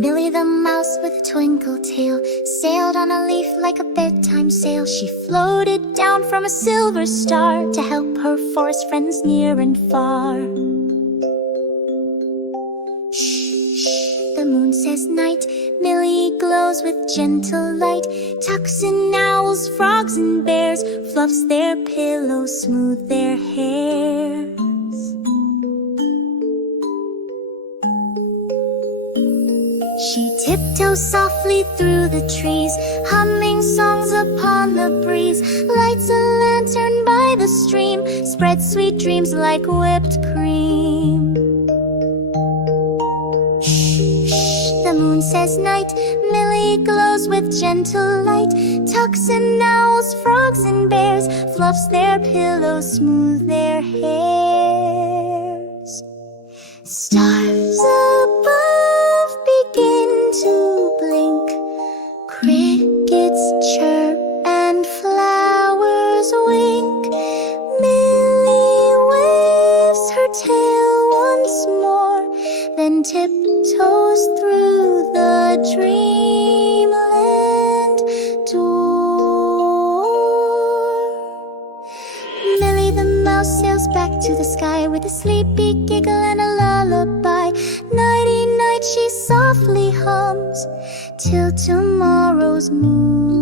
Millie the mouse with a twinkle tail sailed on a leaf like a bedtime sail. She floated down from a silver star to help her forest friends near and far. Shh, shh, the moon says night. Millie glows with gentle light. Tucks in owls, frogs and bears, fluffs their pillows, smooth their hairs. She tiptoes softly through the trees, humming songs upon the breeze. Lights a lantern by the stream, spreads sweet dreams like whipped cream. Shh, shh, the moon says night. Millie glows with gentle light. Tucks in owls, frogs and bears, fluffs their pillows, smooth their hairs. Stars above begin to blink, crickets chirp and flowers wink. Millie waves her tail once more, then tiptoes through the dreamland door. Millie the mouse sails back to the sky with a sleepy giggle and a lullaby. Nighty night she softly hums till tomorrow's moon.